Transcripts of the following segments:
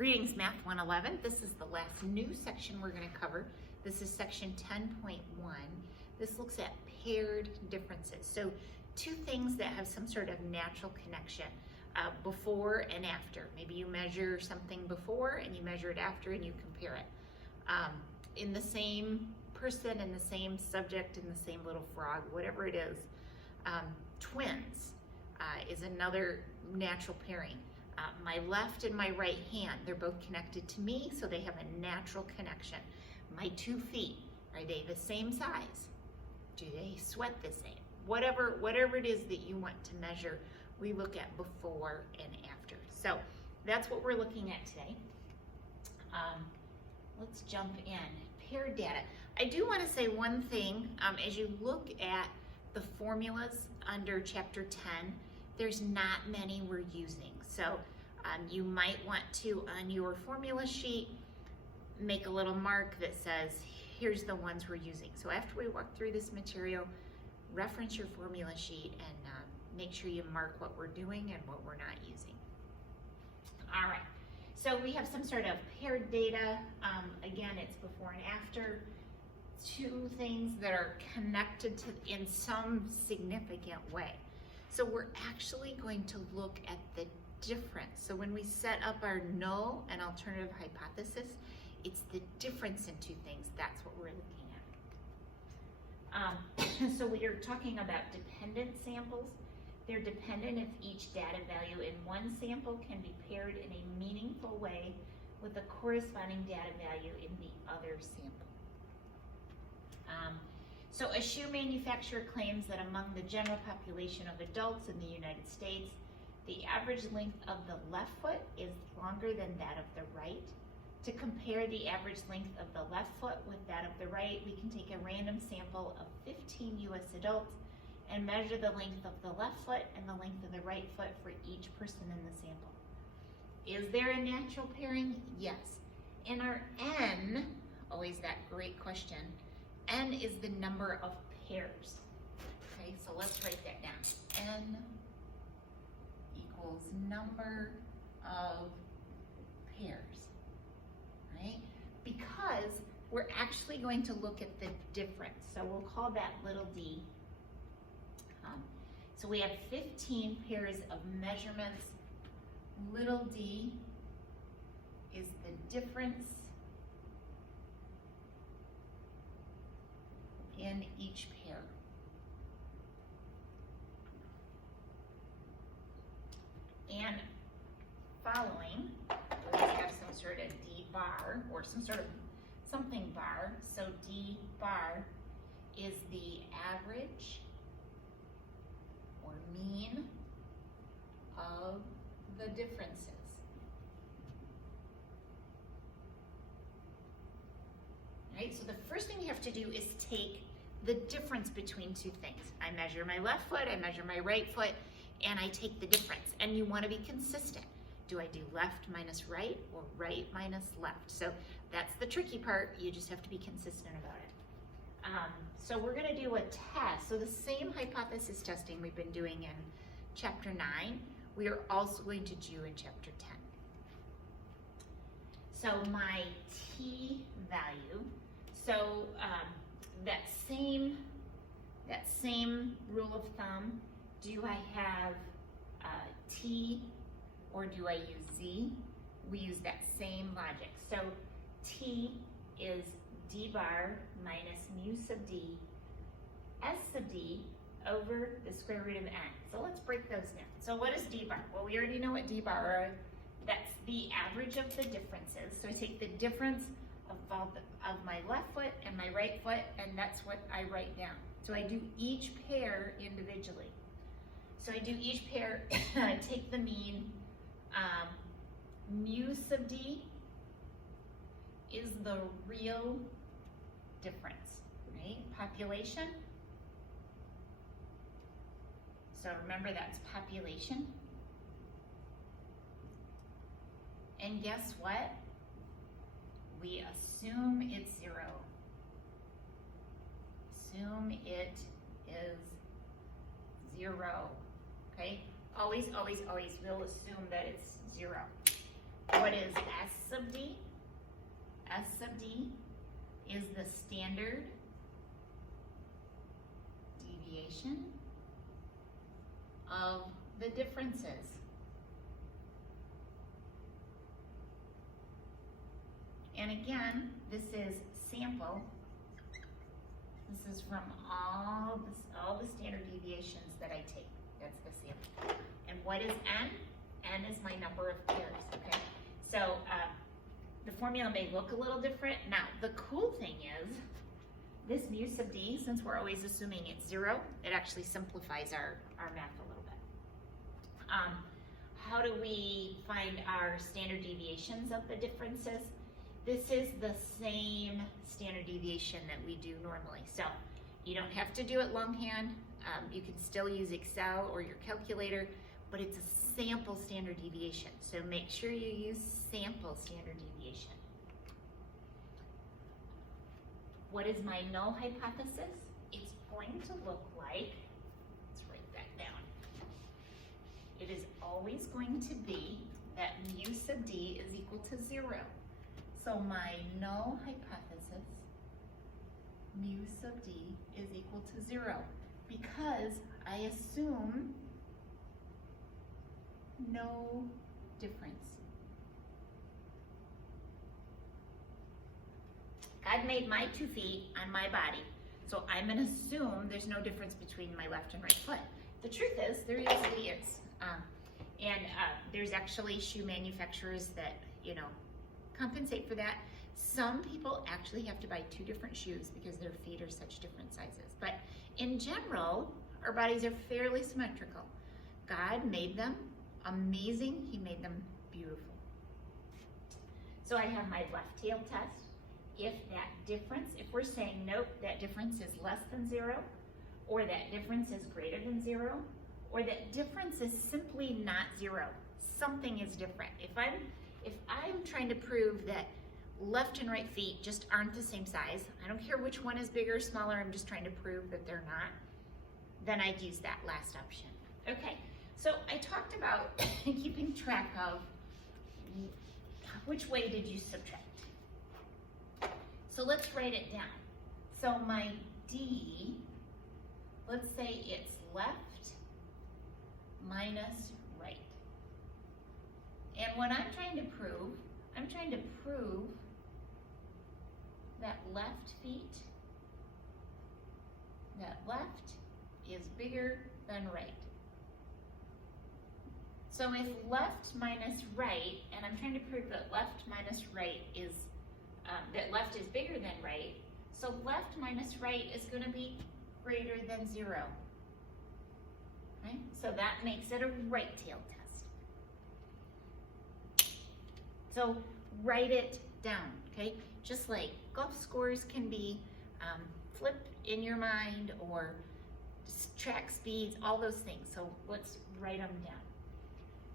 Greetings, Math 111. This is the last new section we're going to cover. This is section 10.1. This looks at paired differences. So two things that have some sort of natural connection, before and after. Maybe you measure something before and you measure it after and you compare it. In the same person, in the same subject, in the same little frog, whatever it is. Twins is another natural pairing. My left and my right hand, they're both connected to me, so they have a natural connection. My 2 feet, are they the same size? Do they sweat the same? Whatever it is that you want to measure, we look at before and after. So that's what we're looking at today. Let's jump in. Paired data. I do want to say one thing. As you look at the formulas under chapter 10, there's not many we're using. So you might want to, on your formula sheet, make a little mark that says, here's the ones we're using. So after we walk through this material, reference your formula sheet and make sure you mark what we're doing and what we're not using. All right, so we have some sort of paired data. Again, it's before and after. Two things that are connected to in some significant way. So we're actually going to look at the difference. So when we set up our null and alternative hypothesis, it's the difference in two things. That's what we're looking at. So we are talking about dependent samples. They're dependent if each data value in one sample can be paired in a meaningful way with the corresponding data value in the other sample. So a shoe manufacturer claims that among the general population of adults in the United States, the average length of the left foot is longer than that of the right. To compare the average length of the left foot with that of the right, we can take a random sample of 15 U.S. adults and measure the length of the left foot and the length of the right foot for each person in the sample. Is there a natural pairing? Yes. In our N, always that great question, N is the number of pairs. Okay, so let's write that down. N equals number of pairs, right? Because we're actually going to look at the difference. So we'll call that little d. So we have 15 pairs of measurements. Little d is the difference in each pair. And following, we're going to have some sort of d bar or some sort of something bar. So d bar is the average or mean of the differences. Right? So the first thing you have to do is take the difference between two things. I measure my left foot, I measure my right foot, and I take the difference. And you want to be consistent. Do I do left minus right or right minus left? So that's the tricky part. You just have to be consistent about it. So we're going to do a test. So the same hypothesis testing we've been doing in chapter 9, we are also going to do in chapter 10. So my t value, so that same rule of thumb, do I have t or do I use z? We use that same logic. So t is d bar minus mu sub d, s sub d over the square root of n. So let's break those down. So what is d bar? Well, we already know what d bar are. That's the average of the differences. So I take the difference of my left foot and my right foot, and that's what I write down. So I do each pair individually. So I do each pair, I take the mean. Mu sub d is the real difference, right? Population. So remember, that's population. And guess what? We assume it's 0. Assume it is 0, okay? Always, always, always, we'll assume that it's 0. What is S sub d. S sub d is the standard deviation of the differences. And again, this is sample. This is from all the standard deviations that I take. That's the sample. And what is n? N is my number of pairs, okay? So the formula may look a little different. Now, the cool thing is, this mu sub d, since we're always assuming it's 0, it actually simplifies our math a little bit. How do we find our standard deviations of the differences? This is the same standard deviation that we do normally. So you don't have to do it longhand. You can still use Excel or your calculator, but it's a sample standard deviation. So make sure you use sample standard deviation. What is my null hypothesis? It's going to look like, let's write that down. It is always going to be that mu sub d is equal to 0. So my null hypothesis, mu sub d is equal to 0, because I assume no difference. God made my 2 feet on my body, so I'm gonna assume there's no difference between my left and right foot. The truth is, there usually is. There's actually shoe manufacturers that, compensate for that. Some people actually have to buy 2 different shoes because their feet are such different sizes. But in general, our bodies are fairly symmetrical. God made them amazing. He made them beautiful. So I have my left tail test. If that difference, if we're saying, nope, that difference is less than 0, or that difference is greater than 0, or that difference is simply not 0, something is different. If I'm trying to prove that left and right feet just aren't the same size, I don't care which one is bigger or smaller, I'm just trying to prove that they're not, then I'd use that last option. Okay, so I talked about keeping track of which way did you subtract. So let's write it down. So my D, let's say it's left minus right. And what I'm trying to prove that left is bigger than right. So if left minus right, and I'm trying to prove that left minus right is, that left is bigger than right, so left minus right is going to be greater than 0. Okay? So that makes it a right tail test. So write it down, okay? Just like golf scores can be flipped in your mind, or track speeds, all those things. So let's write them down.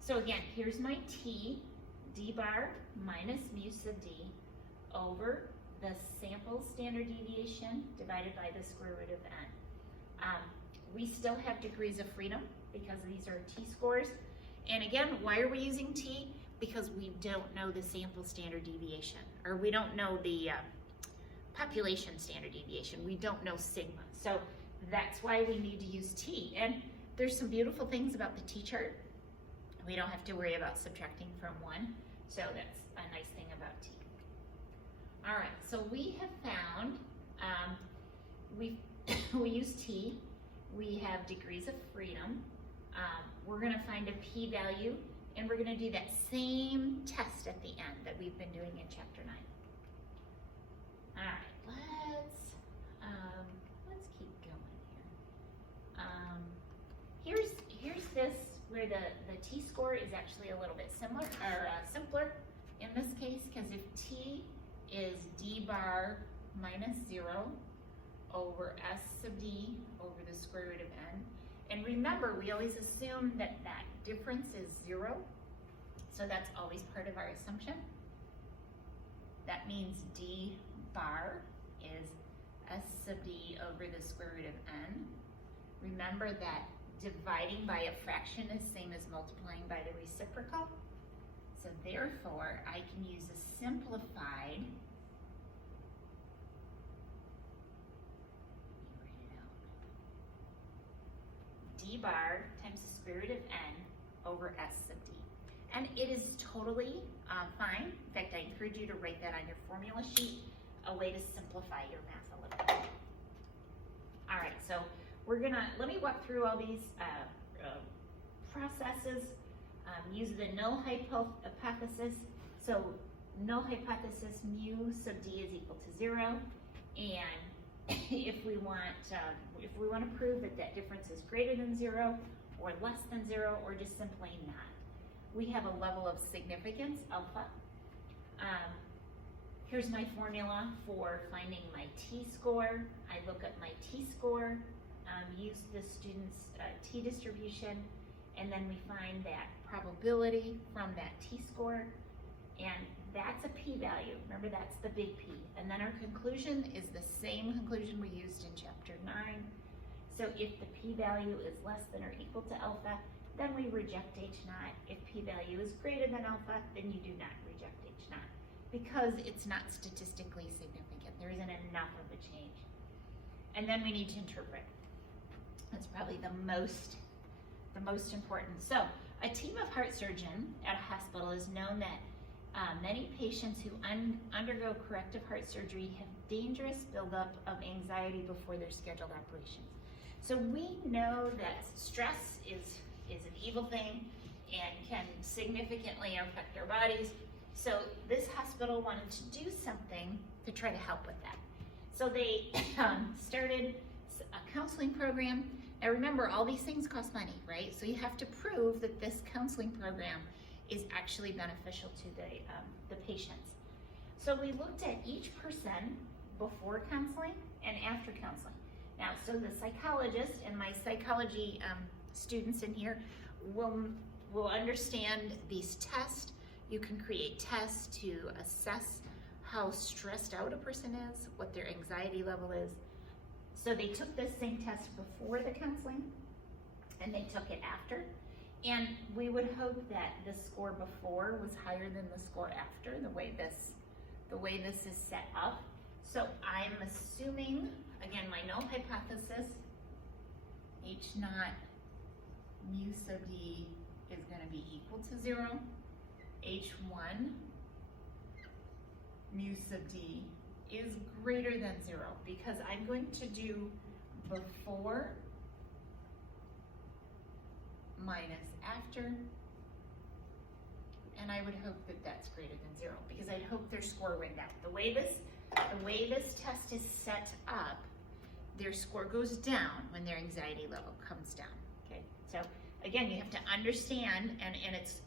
So again, here's my T, D bar minus mu sub D over the sample standard deviation divided by the square root of n. We still have degrees of freedom because these are T-scores. And again, why are we using T? Because we don't know the sample standard deviation, or we don't know the population standard deviation. We don't know sigma. So that's why we need to use T. And there's some beautiful things about the T-chart. We don't have to worry about subtracting from 1. So that's a nice thing about T. All right, so we have found, we use T. We have degrees of freedom. We're gonna find a p-value, and we're gonna do that same test at the end that we've been doing in chapter 9. All right, let's keep going here. Here's this where the T-score is actually a little bit similar, or simpler in this case, because if T is D bar minus 0 over S sub D over the square root of n. And remember, we always assume that that difference is 0. So that's always part of our assumption. That means D bar is S sub D over the square root of n. Remember that dividing by a fraction is same as multiplying by the reciprocal. So therefore, I can use a simplified, d bar times the square root of n over s sub d. And it is totally fine. In fact, I encourage you to write that on your formula sheet, a way to simplify your math a little bit. All right, so let me walk through all these processes. Use the null hypothesis. So null hypothesis, mu sub d is equal to 0. And if we want to prove that that difference is greater than 0 or less than 0 or just simply not, we have a level of significance, alpha. Here's my formula for finding my t-score. I look at my t-score, use the student's t-distribution, and then we find that probability from that t-score, and that's a p-value. Remember, that's the big P. And then our conclusion is the same conclusion we used in chapter 9. So if the p-value is less than or equal to alpha, then we reject H0. If p-value is greater than alpha, then you do not reject H0 because it's not statistically significant. There isn't enough of a change. And then we need to interpret. That's probably the most important. So a team of heart surgeons at a hospital has known that many patients who undergo corrective heart surgery have dangerous buildup of anxiety before their scheduled operations. So we know that stress is an evil thing and can significantly affect our bodies. So this hospital wanted to do something to try to help with that. So they started a counseling program. Now remember, all these things cost money, right? So you have to prove that this counseling program is actually beneficial to the patients. So we looked at each person before counseling and after counseling. Now, so the psychologist and my psychology students in here will understand these tests. You can create tests to assess how stressed out a person is, what their anxiety level is. So they took this same test before the counseling and they took it after. And we would hope that the score before was higher than the score after, the way this is set up. So I'm assuming, again, my null hypothesis, H0 mu sub d is going to be equal to 0. H1 mu sub d is greater than 0 because I'm going to do before minus after, and I would hope that that's greater than 0 because I'd hope their score went down. The way this test is set up, their score goes down when their anxiety level comes down. Okay, so again, you have to understand, and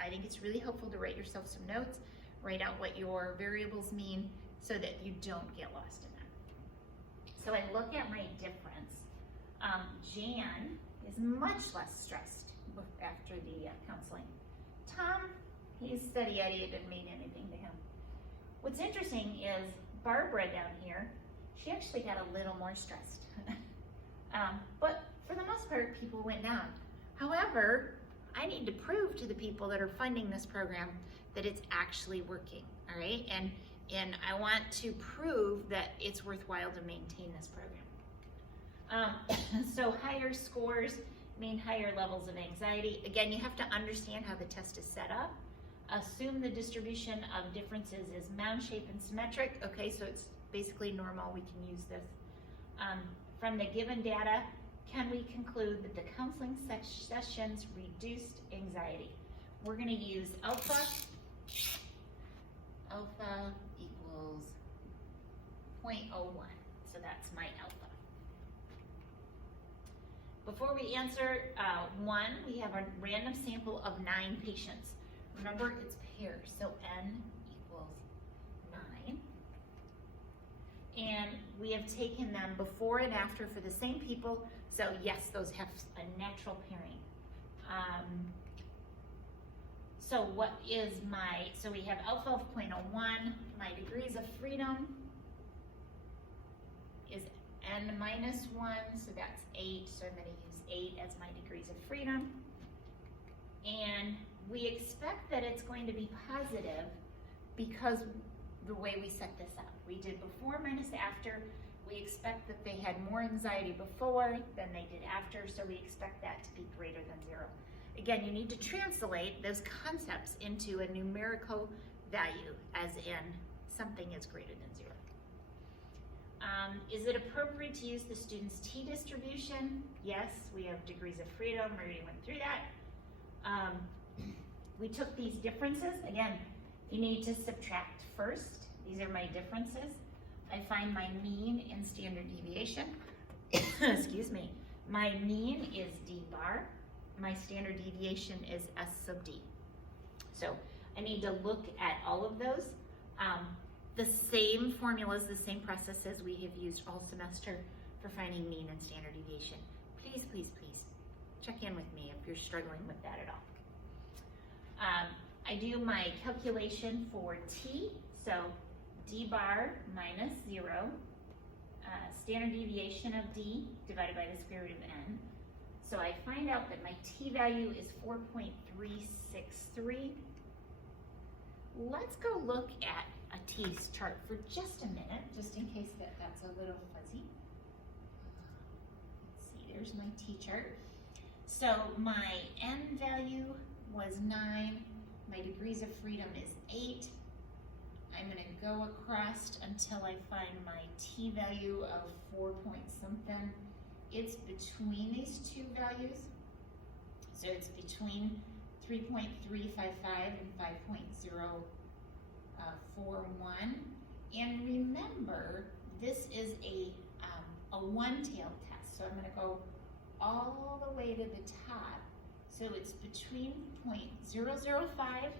I think it's really helpful to write yourself some notes, write out what your variables mean so that you don't get lost in that. So I look at my difference. Jan is much less stressed after the counseling. Tom, he's steady Eddie, it didn't mean anything to him. What's interesting is Barbara down here, she actually got a little more stressed. But for the most part, people went down. However, I need to prove to the people that are funding this program that it's actually working, all right? And I want to prove that it's worthwhile to maintain this program. So higher scores mean higher levels of anxiety. Again, you have to understand how the test is set up. Assume the distribution of differences is mound shape and symmetric. Okay, so it's basically normal. We can use this. From the given data, can we conclude that the counseling sessions reduced anxiety? We're going to use alpha. Alpha equals 0.01. So that's my alpha. Before we answer 1, we have a random sample of 9 patients. Remember, it's pairs, so n equals 9. And we have taken them before and after for the same people. So yes, those have a natural pairing. So what is so we have alpha of 0.01. My degrees of freedom is n minus 1, so that's 8. So I'm going to use 8 as my degrees of freedom. And we expect that it's going to be positive because the way we set this up. We did before minus after. We expect that they had more anxiety before than they did after, so we expect that to be greater than 0. Again, you need to translate those concepts into a numerical value, as in something is greater than 0. Is it appropriate to use the student's t distribution? Yes, we have degrees of freedom. We already went through that. We took these differences. Again, you need to subtract first. These are my differences. I find my mean in standard deviation. Excuse me. My mean is d bar. My standard deviation is s sub d. So I need to look at all of those. The same formulas, the same processes we have used all semester for finding mean and standard deviation. Please, please, please check in with me if you're struggling with that at all. I do my calculation for t, so d bar minus 0, standard deviation of d divided by the square root of n. So I find out that my t value is 4.363. Let's go look at a t chart for just a minute, just in case that's a little fuzzy. Let's see, there's my t chart. So my n value was 9, my degrees of freedom is 8. I'm going to go across until I find my t value of 4 point something. It's between these two values. So it's between 3.355 and 5.041. And remember, this is a one-tailed test. So I'm going to go all the way to the top. So it's between 0.005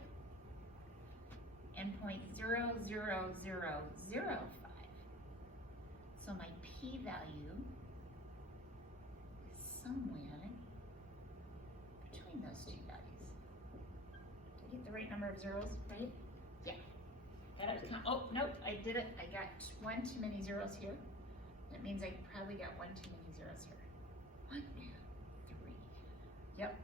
and 0.00005. So my p-value is somewhere between those two values. Did I get the right number of zeros, right? Yeah. Oh, nope, I did it. I got one too many zeros here. That means I probably got one too many zeros here. 1, 2, 3. Yep.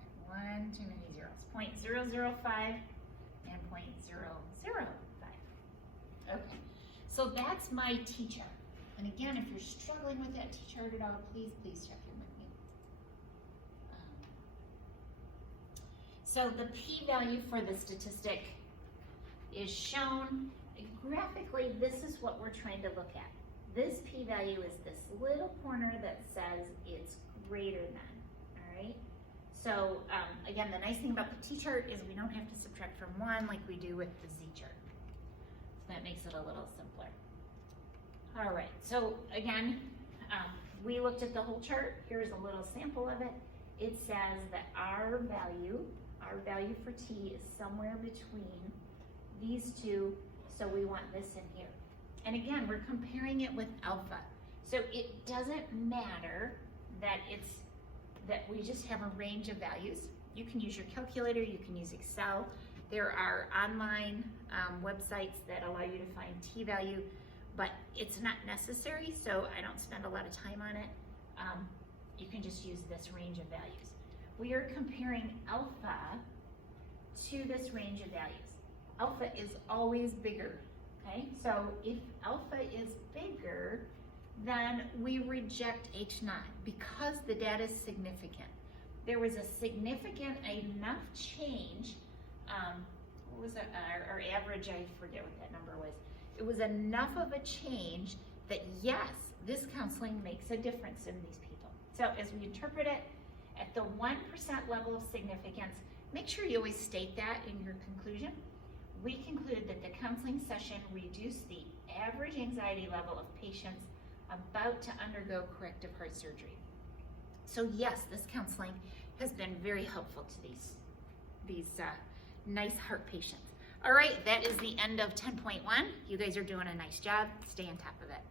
And one too many zeros. 0.005 and 0.005. Okay, so that's my t chart. And again, if you're struggling with that t chart at all, please check in with me. So the p-value for the statistic is shown graphically. This is what we're trying to look at. This p-value is this little corner that says it's greater than, all right? So again, the nice thing about the t-chart is we don't have to subtract from 1 like we do with the z-chart. So that makes it a little simpler. All right, so again, we looked at the whole chart. Here's a little sample of it. It says that our value for t is somewhere between these two, so we want this in here. And again, we're comparing it with alpha. So it doesn't matter that we just have a range of values. You can use your calculator, you can use Excel. There are online websites that allow you to find t-value, but it's not necessary, so I don't spend a lot of time on it. You can just use this range of values. We are comparing alpha to this range of values. Alpha is always bigger, okay? So if alpha is bigger, then we reject H0 because the data is significant. There was a significant enough change. What was it? Our average, I forget what that number was. It was enough of a change that yes, this counseling makes a difference in these people. So as we interpret it, at the 1% level of significance, make sure you always state that in your conclusion. We concluded that the counseling session reduced the average anxiety level of patients about to undergo corrective heart surgery. So yes, this counseling has been very helpful to these nice heart patients. All right, that is the end of 10.1. You guys are doing a nice job. Stay on top of it.